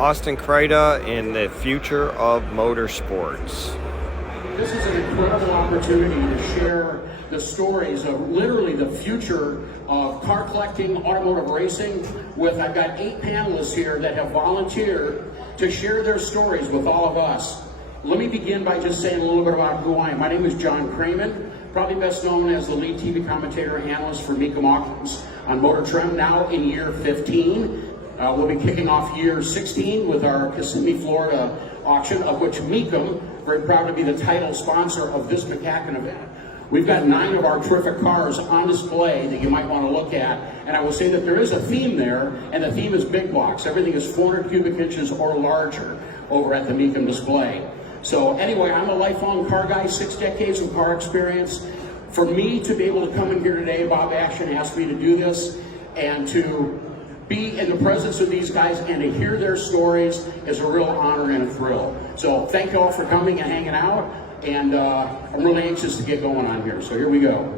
Austin Kryta in the future of motorsports. This is an incredible opportunity to share the stories of literally the future of car collecting, automotive racing I've got 8 panelists here that have volunteered to share their stories with all of us. Let me begin by just saying a little bit about who I am. My name is John Cramen, probably best known as the lead TV commentator and analyst for Mecum Auctions on Motor Trend, now in year 15. We'll be kicking off year 16 with our Kissimmee, Florida auction, of which Mecum, very proud to be the title sponsor of this MCACN event. We've got 9 of our terrific cars on display that you might want to look at, and I will say that there is a theme there, and the theme is big blocks. Everything is 400 cubic inches or larger over at the Mecum display. So anyway, I'm a lifelong car guy, 6 decades of car experience. For me to be able to come in here today, Bob Action asked me to do this, and to be in the presence of these guys and to hear their stories is a real honor and a thrill. So thank you all for coming and hanging out, and I'm really anxious to get going on here. So here we go.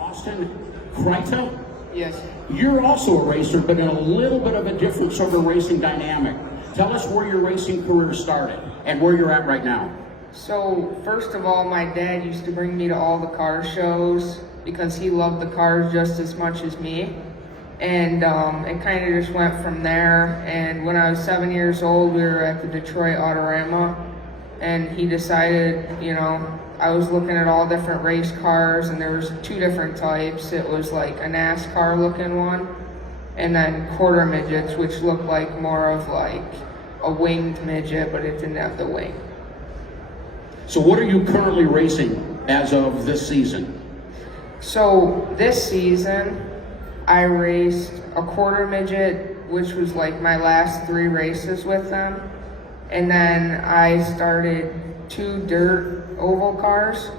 Austin Kryta? Yes. You're also a racer, but in a little bit of a different sort of racing dynamic. Tell us where your racing career started and where you're at right now. So, first of all, my dad used to bring me to all the car shows because he loved the cars just as much as me. And it kind of just went from there. And when I was 7 years old, we were at the Detroit Autorama, and he decided, I was looking at all different race cars, and there was 2 different types. It was like a NASCAR looking one, and then quarter midgets, which looked like more of like a winged midget, but it didn't have the wing. So what are you currently racing as of this season? So this season, I raced a quarter midget, which was like my last 3 races with them. And then I started 2 dirt oval cars,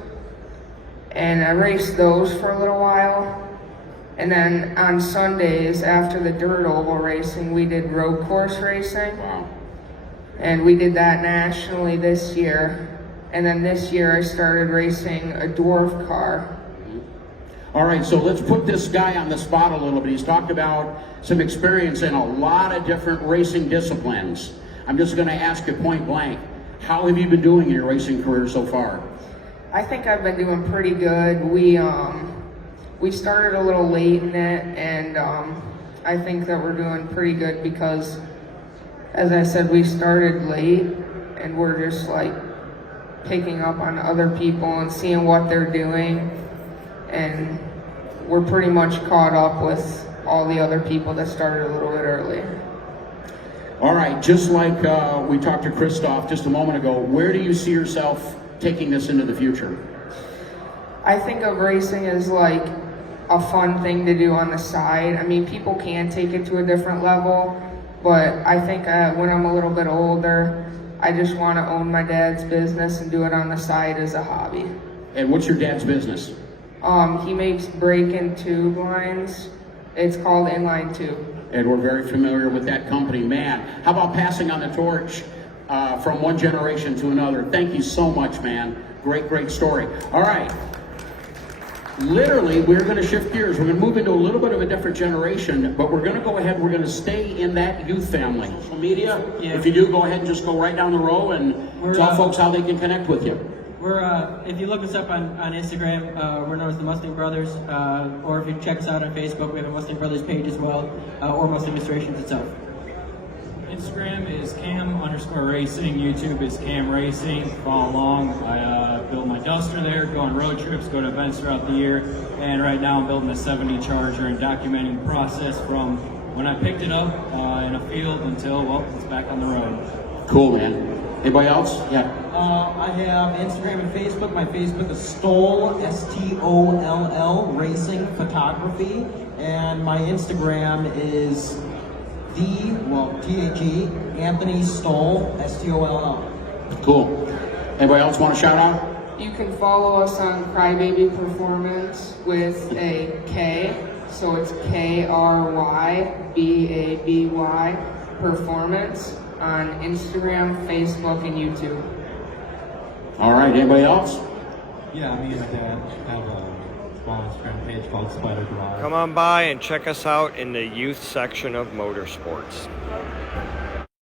and I raced those for a little while. And then on Sundays, after the dirt oval racing, we did road course racing. Wow. And we did that nationally this year. And then this year I started racing a dwarf car. All right, so let's put this guy on the spot a little bit. He's talked about some experience in a lot of different racing disciplines. I'm just going to ask you point blank, how have you been doing in your racing career so far? I think I've been doing pretty good. We started a little late in it, and I think that we're doing pretty good because, as I said, we started late, and we're just like picking up on other people and seeing what they're doing, and we're pretty much caught up with all the other people that started a little bit early. All right, just like we talked to Christoph just a moment ago, where do you see yourself taking this into the future? I think of racing as like a fun thing to do on the side. I mean, people can take it to a different level, but I think when I'm a little bit older, I just want to own my dad's business and do it on the side as a hobby. And what's your dad's business? He makes brake and tube lines. It's called Inline Tube. And we're very familiar with that company. Man, how about passing on the torch from one generation to another? Thank you so much, man. Great story. All right. Literally, we're going to shift gears. We're going to move into a little bit of a different generation, but we're going to go ahead, we're going to stay in that youth family. Social media, Yeah. If you do, go ahead and just go right down the row and tell folks how they can connect with you. If you look us up on Instagram, we're known as the Mustang Brothers, or if you check us out on Facebook, we have a Mustang Brothers page as well, or Mustang Illustrations itself. Instagram is cam_racing, YouTube is cam racing. Follow along. I build my Duster there, go on road trips, go to events throughout the year, and right now I'm building a 70 Charger and documenting the process from when I picked it up in a field until, well, it's back on the road. Cool, man. Anybody else? Yeah. I have Instagram and Facebook. My Facebook is Stoll, S-T-O-L-L, Racing Photography. And my Instagram is T-H-E, Anthony Stoll, S-T-O-L-L. Cool. Anybody else want to shout out? You can follow us on Crybaby Performance with a K, so it's K-R-Y-B-A-B-Y Performance on Instagram, Facebook, and YouTube. All right, anybody else? Yeah, me and my dad have a small Instagram page called Spider Garage. Come on by and check us out in the youth section of Motorsports.